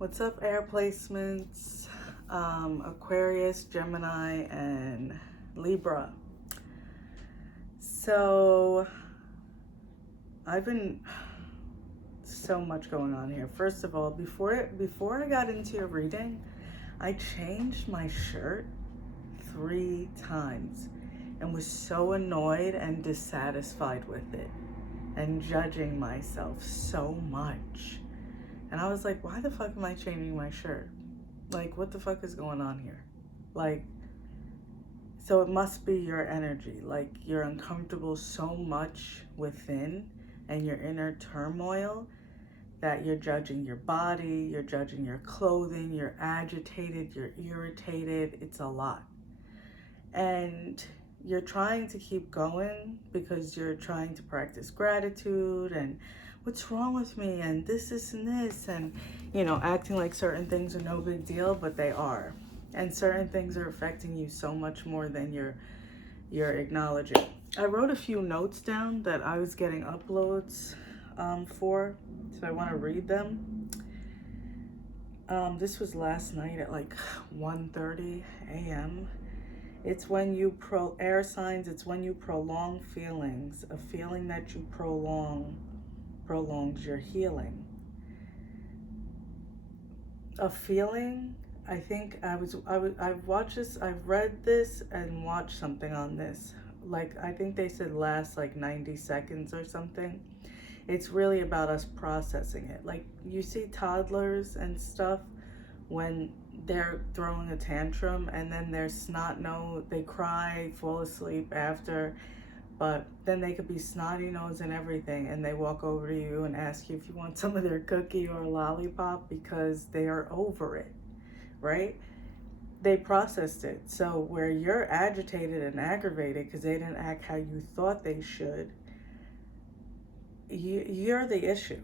What's up, air placements? Aquarius, Gemini, and Libra. So I've been so much going on here. First of all, before I got into your reading, I changed my shirt 3 times and was so annoyed and dissatisfied with it and judging myself so much. And I was like, why the fuck am I changing my shirt? Like, what the fuck is going on here? Like, so it must be your energy. Like, you're uncomfortable so much within and your inner turmoil that you're judging your body, you're judging your clothing, you're agitated, you're irritated. It's a lot. And you're trying to keep going because you're trying to practice gratitude and what's wrong with me and this and this, and acting like certain things are no big deal, but they are, and certain things are affecting you so much more than you're acknowledging. I wrote a few notes down that I was getting uploads for, so I want to read them. This was last night at like 1:30 a.m. It's when you air signs, it's when you prolong feelings. A feeling that you prolongs your healing. A feeling, I think I've watched this, I've read this and watched something on this. Like, I think they said lasts like 90 seconds or something. It's really about us processing it. Like, you see toddlers and stuff when they're throwing a tantrum and then they're snot-nosed, they cry, fall asleep after, but then they could be snotty-nosed and everything, and they walk over to you and ask you if you want some of their cookie or lollipop because they are over it, right? They processed it. So where you're agitated and aggravated because they didn't act how you thought they should, you're the issue.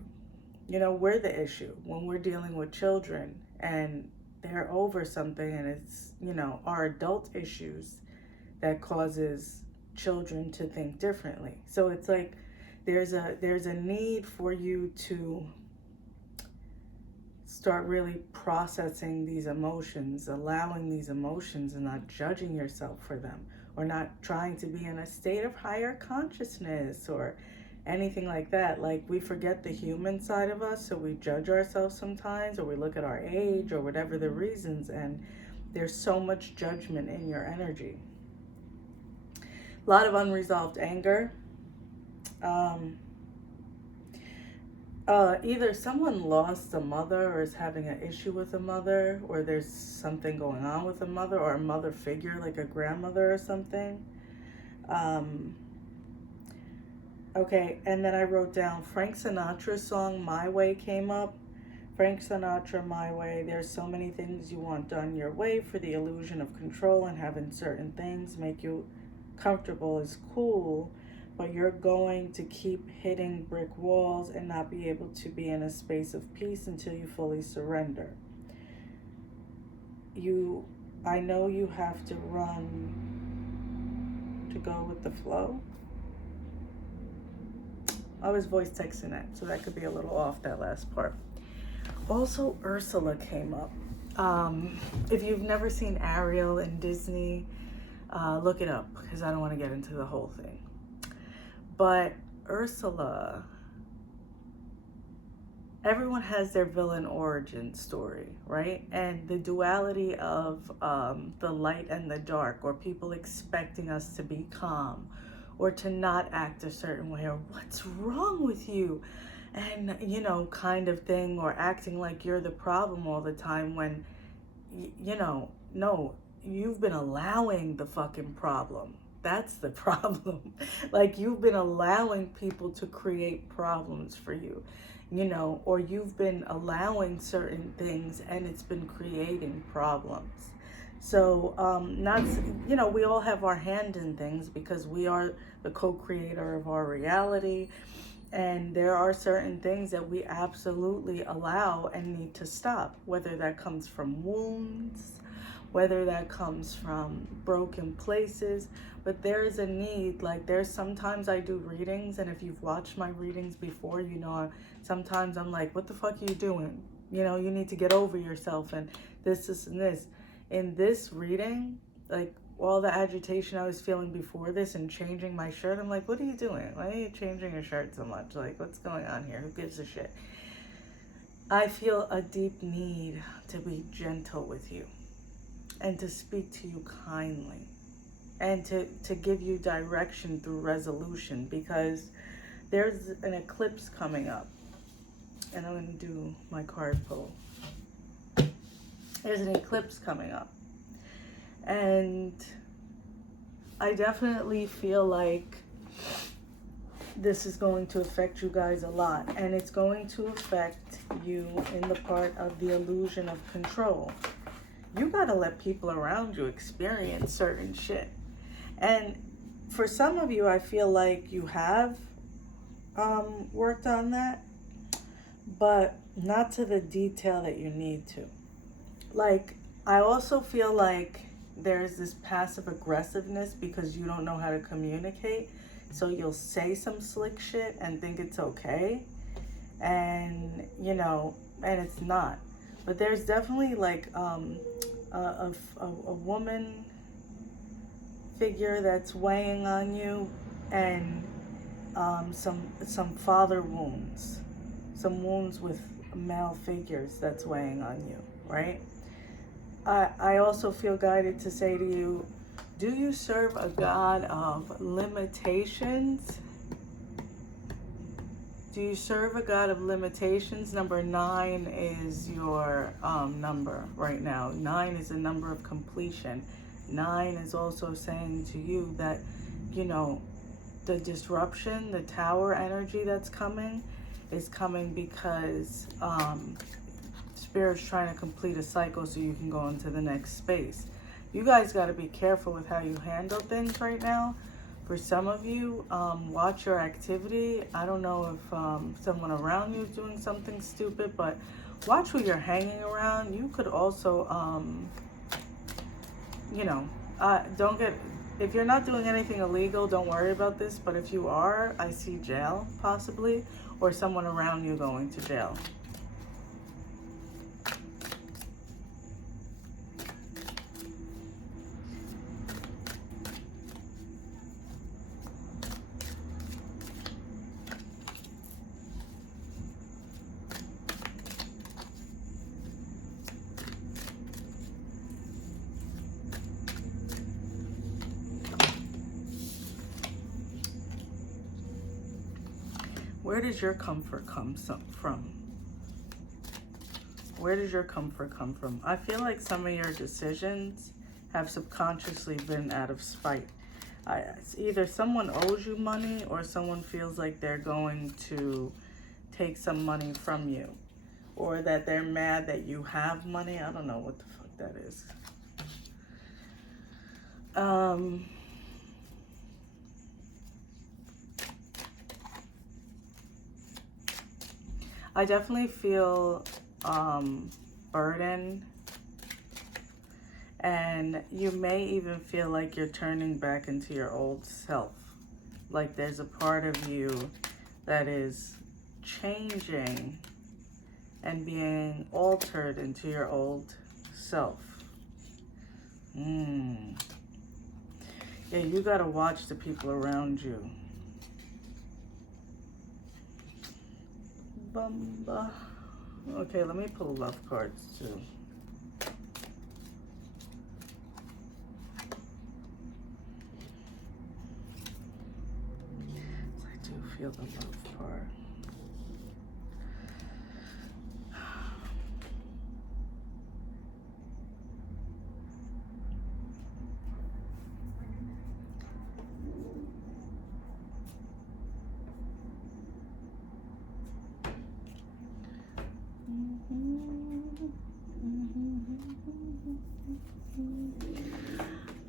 We're the issue when we're dealing with children and they're over something, and it's, our adult issues that causes children to think differently. So it's like there's a need for you to start really processing these emotions, allowing these emotions and not judging yourself for them, or not trying to be in a state of higher consciousness or anything like that. Like, we forget the human side of us, so we judge ourselves sometimes, or we look at our age or whatever the reasons, and there's so much judgment in your energy. A lot of unresolved anger. Either someone lost a mother or is having an issue with a mother, or there's something going on with a mother or a mother figure like a grandmother or something. Okay, and then I wrote down Frank Sinatra's song My Way came up. Frank Sinatra, My Way. There's so many things you want done your way, for the illusion of control and having certain things make you comfortable is cool, but you're going to keep hitting brick walls and not be able to be in a space of peace until you fully surrender. I know you have to run to go with the flow. I was voice texting that, so that could be a little off, that last part. Also, Ursula came up. If you've never seen Ariel in Disney, look it up, because I don't want to get into the whole thing. But Ursula, everyone has their villain origin story, right? And the duality of the light and the dark, or people expecting us to be calm or to not act a certain way, or what's wrong with you? And, kind of thing, or acting like you're the problem all the time when, no, you've been allowing the fucking problem. That's the problem. Like, you've been allowing people to create problems for you, or you've been allowing certain things and it's been creating problems. So, we all have our hand in things because we are the co-creator of our reality. And there are certain things that we absolutely allow and need to stop, whether that comes from wounds, whether that comes from broken places. But there is a need, like, there's sometimes I do readings, and if you've watched my readings before, sometimes I'm like, what the fuck are you doing? You know, you need to get over yourself and this, and this. In this reading, like all the agitation I was feeling before this and changing my shirt, I'm like, what are you doing? Why are you changing your shirt so much? Like, what's going on here? Who gives a shit? I feel a deep need to be gentle with you and to speak to you kindly and to give you direction through resolution, because there's an eclipse coming up. And I'm going to do my card pull. There's an eclipse coming up. And I definitely feel like this is going to affect you guys a lot. And it's going to affect you in the part of the illusion of control. You got to let people around you experience certain shit. And for some of you, I feel like you have worked on that, but not to the detail that you need to. Like, I also feel like there's this passive aggressiveness because you don't know how to communicate. So you'll say some slick shit and think it's okay. And, you know, and it's not. But there's definitely like a woman figure that's weighing on you, and some father wounds, some wounds with male figures that's weighing on you, right? I also feel guided to say to you, do you serve a God of limitations? Do you serve a God of limitations? Number 9 is your number right now. 9 is a number of completion. 9 is also saying to you that, you know, the disruption, the tower energy that's coming is coming because Spirit's trying to complete a cycle so you can go into the next space. You guys got to be careful with how you handle things right now. For some of you, watch your activity. I don't know if someone around you is doing something stupid, but watch who you're hanging around. You could also, you know, don't get, if you're not doing anything illegal, don't worry about this. But if you are, I see jail possibly, or someone around you going to jail. Where does your comfort come from? Where does your comfort come from? I feel like some of your decisions have subconsciously been out of spite. It's either someone owes you money or someone feels like they're going to take some money from you, or that they're mad that you have money. I don't know what the fuck that is. I definitely feel burden, and you may even feel like you're turning back into your old self. Like there's a part of you that is changing and being altered into your old self. Yeah, you gotta watch the people around you. Bumba. Okay, let me pull love cards too. I do feel the love part.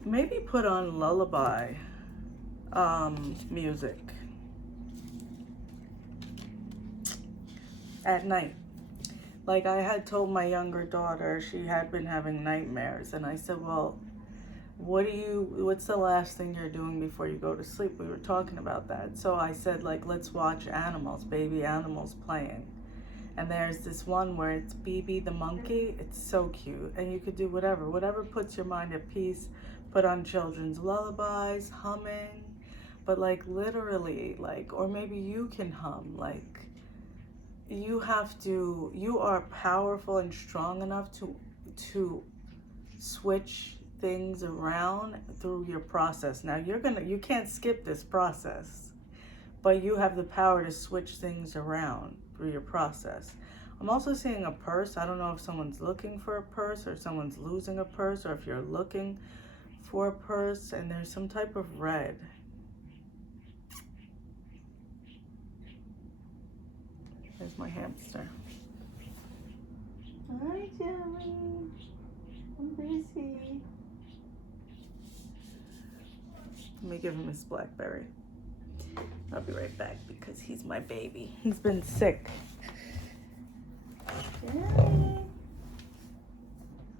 Maybe put on lullaby music at night. Like I had told my younger daughter, she had been having nightmares, and I said, well, what's the last thing you're doing before you go to sleep? We were talking about that. So I said, like, let's watch animals, baby animals playing. And there's this one where it's BB the monkey. It's so cute. And you could do whatever puts your mind at peace. Put on children's lullabies, humming. But like literally, like, or maybe you can hum. Like, you are powerful and strong enough to switch things around through your process. Now you can't skip this process, but you have the power to switch things around through your process. I'm also seeing a purse. I don't know if someone's looking for a purse or someone's losing a purse, or if you're looking for a purse, and there's some type of red. There's my hamster. Hi, Jelly. I'm busy. Let me give him his Blackberry. I'll be right back because he's my baby. He's been sick. Jelly.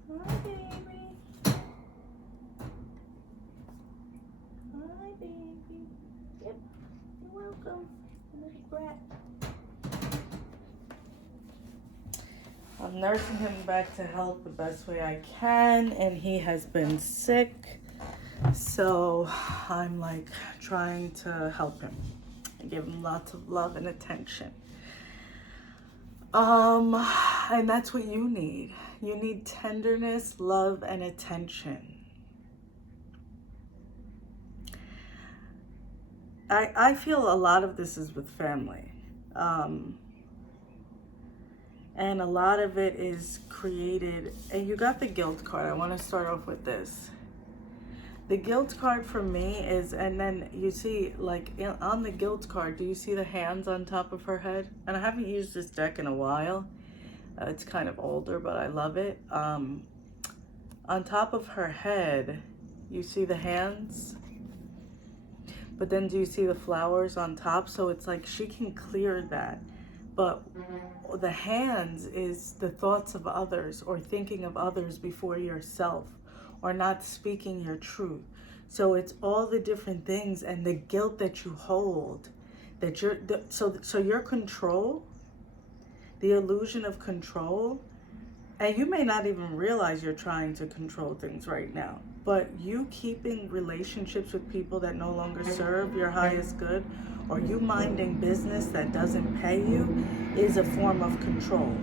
Hi, baby. Hi, baby. Yep, you're welcome. Little brat. I'm nursing him back to health the best way I can, and he has been sick, so I'm like trying to help him and give him lots of love and attention. And that's what you need. You need tenderness, love, and attention. I feel a lot of this is with family. And a lot of it is created, and you got the guilt card. I want to start off with this. The guilt card for me is, and then you see, like, on the guilt card, do you see the hands on top of her head? And I haven't used this deck in a while. It's kind of older, but I love it. On top of her head, you see the hands, but then do you see the flowers on top? So it's like she can clear that. But the hands is the thoughts of others, or thinking of others before yourself, or not speaking your truth. So it's all the different things and the guilt that you hold, that so your control, the illusion of control, and you may not even realize you're trying to control things right now, but you keeping relationships with people that no longer serve your highest good, or you minding business that doesn't pay you, is a form of control.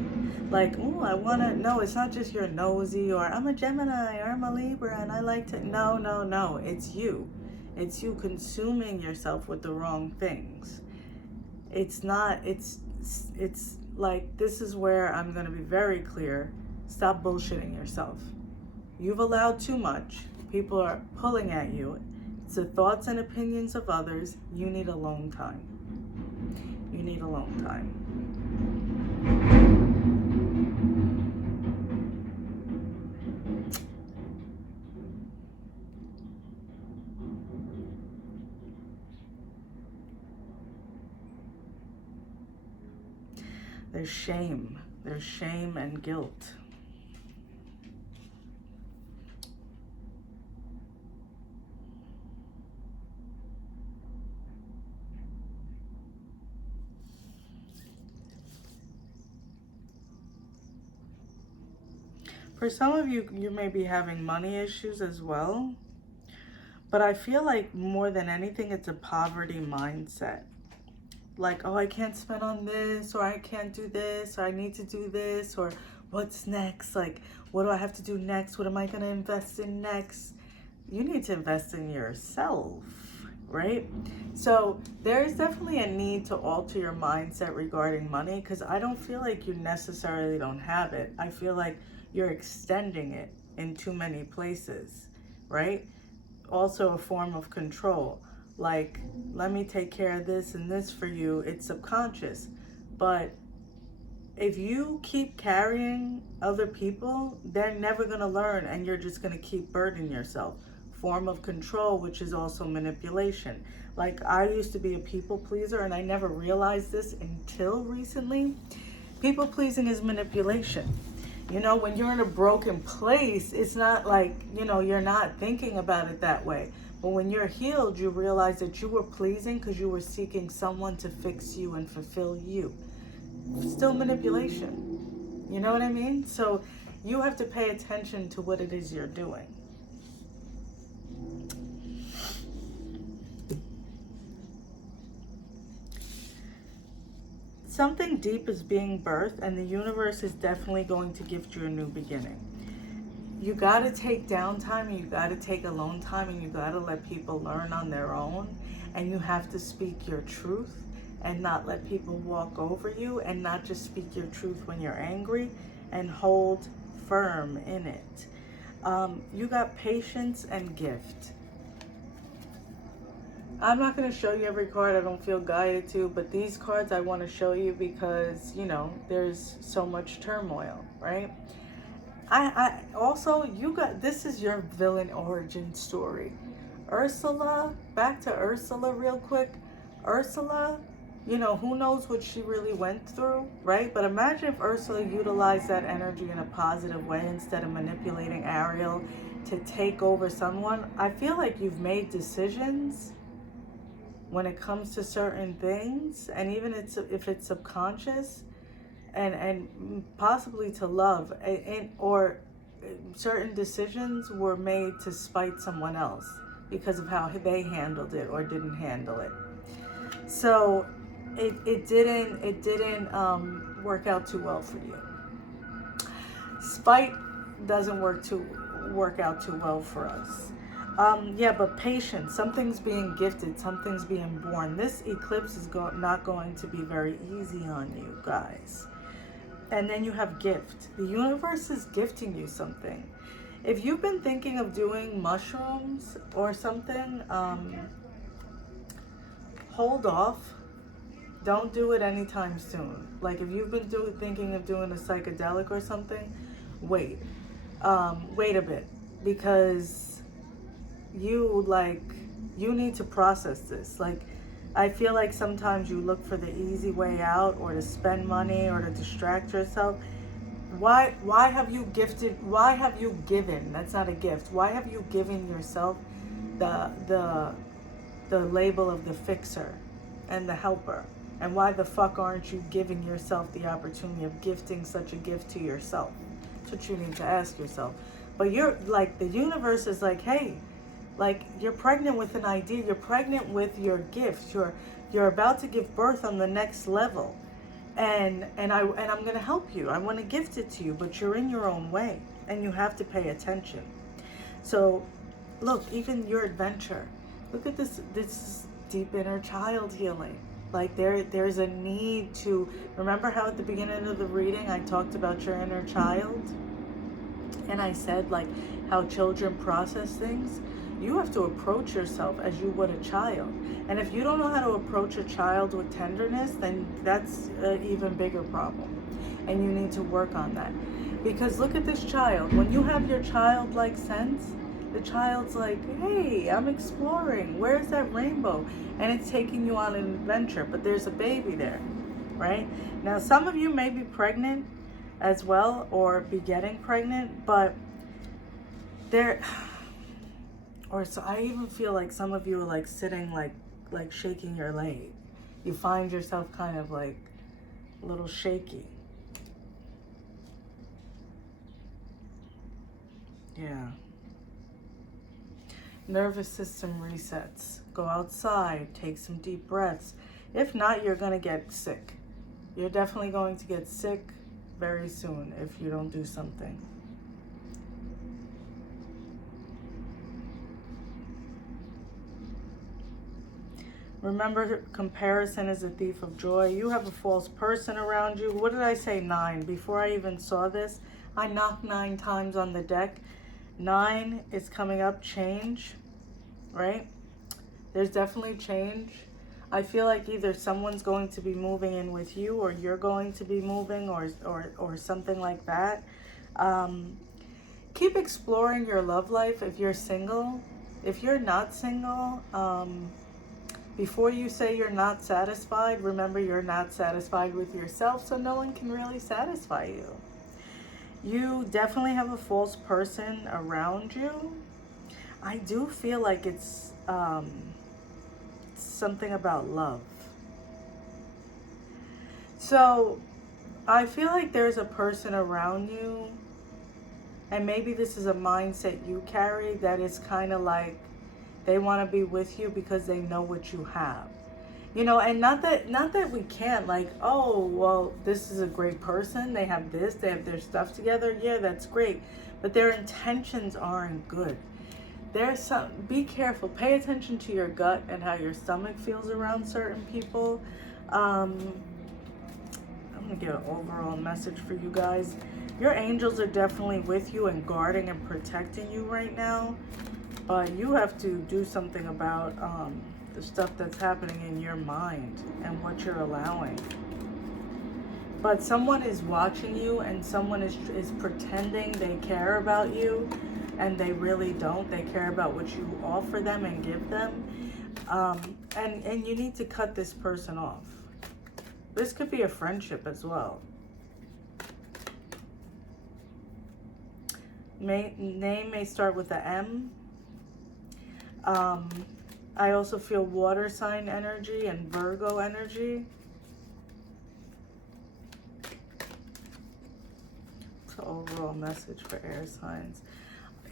Like, oh, I want to, no, it's not just you're nosy, or I'm a Gemini, or I'm a Libra, and I like to, no, it's you. It's you consuming yourself with the wrong things. It's not, it's like, this is where I'm going to be very clear. Stop bullshitting yourself. You've allowed too much. People are pulling at you. It's the thoughts and opinions of others. You need alone time. You need alone time. There's shame. There's shame and guilt. For some of you, you may be having money issues as well. But I feel like more than anything, it's a poverty mindset. Like, oh, I can't spend on this, or I can't do this, or I need to do this, or what's next? Like, what do I have to do next? What am I going to invest in next? You need to invest in yourself, right? So there is definitely a need to alter your mindset regarding money, because I don't feel like you necessarily don't have it. I feel like you're extending it in too many places, right? Also a form of control. Like, let me take care of this and this for you. It's subconscious. But if you keep carrying other people, they're never going to learn, and you're just going to keep burdening yourself. Form of control, which is also manipulation. Like, I used to be a people pleaser, and I never realized this until recently. People pleasing is manipulation. You know, when you're in a broken place, it's not like, you know, you're not thinking about it that way. But when you're healed, you realize that you were pleasing because you were seeking someone to fix you and fulfill you. still manipulation. You know what I mean? So you have to pay attention to what it is you're doing. Something deep is being birthed, and the universe is definitely going to gift you a new beginning. You got to take downtime, and you got to take alone time, and you got to let people learn on their own, and you have to speak your truth and not let people walk over you, and not just speak your truth when you're angry, and hold firm in it. You got patience and gift. I'm not going to show you every card. I don't feel guided to, but these cards I want to show you because, you know, there's so much turmoil, right? I also, you got, this is your villain origin story. Ursula, back to Ursula real quick. Ursula, you know, who knows what she really went through, right? But imagine if Ursula utilized that energy in a positive way instead of manipulating Ariel to take over someone. I feel like you've made decisions when it comes to certain things, and even if it's subconscious, and possibly to love, or certain decisions were made to spite someone else because of how they handled it or didn't handle it. So it didn't work out too well for you. Spite doesn't work out too well for us. Yeah, but patience. Something's being gifted. Something's being born. This eclipse is not going to be very easy on you guys. And then you have gift. The universe is gifting you something. If you've been thinking of doing mushrooms or something, hold off. Don't do it anytime soon. Like if you've been thinking of doing a psychedelic or something, wait. Wait a bit, because you need to process this. Like, I feel like sometimes you look for the easy way out, or to spend money, or to distract yourself. Why have you given, that's not a gift, why have you given yourself the label of the fixer and the helper? And why the fuck aren't you giving yourself the opportunity of gifting such a gift to yourself? That's what you need to ask yourself. But you're like, the universe is like, hey, like, you're pregnant with an idea. You're pregnant with your gift. You're about to give birth on the next level, and I'm gonna help you. I want to gift it to you, but you're in your own way, and you have to pay attention. So, look, even your adventure. Look at this deep inner child healing. Like there's a need to remember how at the beginning of the reading I talked about your inner child, and I said like how children process things. You have to approach yourself as you would a child. And if you don't know how to approach a child with tenderness, then that's an even bigger problem. And you need to work on that. Because look at this child. When you have your childlike sense, the child's like, hey, I'm exploring. Where's that rainbow? And it's taking you on an adventure. But there's a baby there, right? Now, some of you may be pregnant as well, or be getting pregnant, but there... Or so I even feel like some of you are like sitting like shaking your leg. You find yourself kind of like a little shaky. Yeah. Nervous system resets. Go outside, take some deep breaths. If not, you're going to get sick. You're definitely going to get sick very soon if you don't do something. Remember, comparison is a thief of joy. You have a false person around you. What did I say? 9. Before I even saw this, I knocked 9 times on the deck. 9 is coming up, change, right? There's definitely change. I feel like either someone's going to be moving in with you, or you're going to be moving, or something like that. Keep exploring your love life if you're single. If you're not single, before you say you're not satisfied, remember you're not satisfied with yourself, so no one can really satisfy you. You definitely have a false person around you. I do feel like it's something about love. So I feel like there's a person around you, and maybe this is a mindset you carry, that is kind of like they want to be with you because they know what you have. You know, and not that we can't, like, oh, well, this is a great person, they have this, they have their stuff together, yeah, that's great, but their intentions aren't good. There's some, be careful, pay attention to your gut and how your stomach feels around certain people. I'm gonna get an overall message for you guys. Your angels are definitely with you and guarding and protecting you right now, but you have to do something about the stuff that's happening in your mind and what you're allowing. But someone is watching you, and someone is pretending they care about you, and they really don't. They care about what you offer them and give them. And you need to cut this person off. This could be a friendship as well. Name may start with a M. I also feel water sign energy and Virgo energy. It's an overall message for air signs.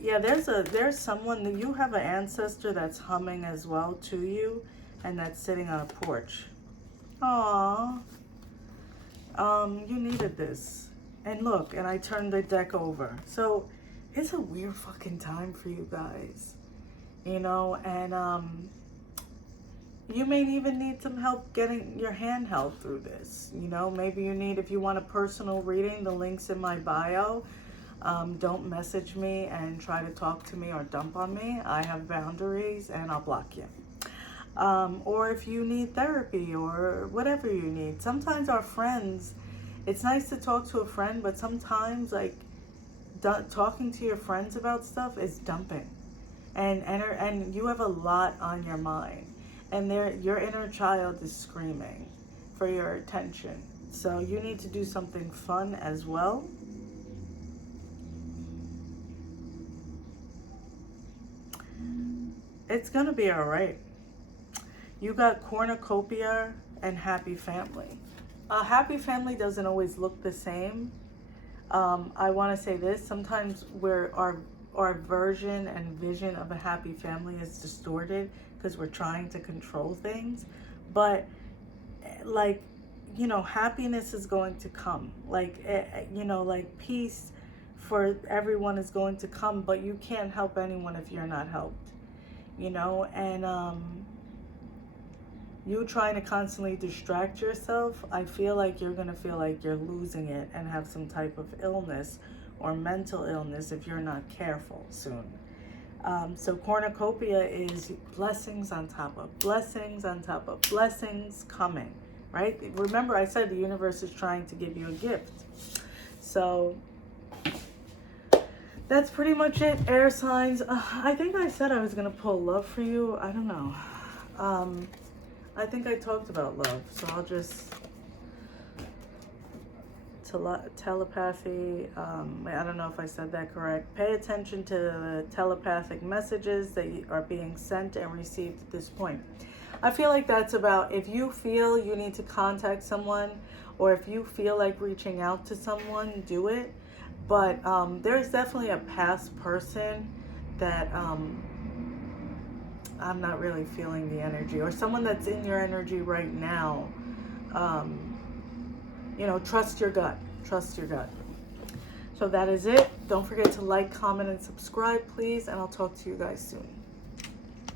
Yeah, there's someone that you have, an ancestor that's humming as well to you, and that's sitting on a porch. Aww. You needed this. And look, and I turned the deck over. So it's a weird fucking time for you guys. You know, and you may even need some help getting your hand held through this. You know, maybe you need, if you want a personal reading, the link's in my bio. Don't message me and try to talk to me or dump on me. I have boundaries and I'll block you. Or if you need therapy or whatever you need. Sometimes our friends, it's nice to talk to a friend, but sometimes, like, talking to your friends about stuff is dumping. And you have a lot on your mind. And your inner child is screaming for your attention. So you need to do something fun as well. It's going to be all right. You got cornucopia and happy family. A happy family doesn't always look the same. I want to say this. Sometimes our version and vision of a happy family is distorted because we're trying to control things. But, like, you know, happiness is going to come. Like, you know, like, peace for everyone is going to come, but you can't help anyone if you're not helped. You know, and you trying to constantly distract yourself, I feel like you're going to feel like you're losing it and have some type of illness or mental illness if you're not careful soon. So cornucopia is blessings on top of blessings on top of blessings coming, right? Remember, I said the universe is trying to give you a gift. So that's pretty much it, air signs. I think I said I was going to pull love for you. I don't know. I think I talked about love, so I'll just... telepathy. I don't know if I said that correct. Pay attention to the telepathic messages that are being sent and received at this point. I feel like that's about, if you feel you need to contact someone, or if you feel like reaching out to someone, do it. But there's definitely a past person that I'm not really feeling the energy, or someone that's in your energy right now. You know, trust your gut. Trust your gut. So that is it. Don't forget to like, comment, and subscribe, please. And I'll talk to you guys soon.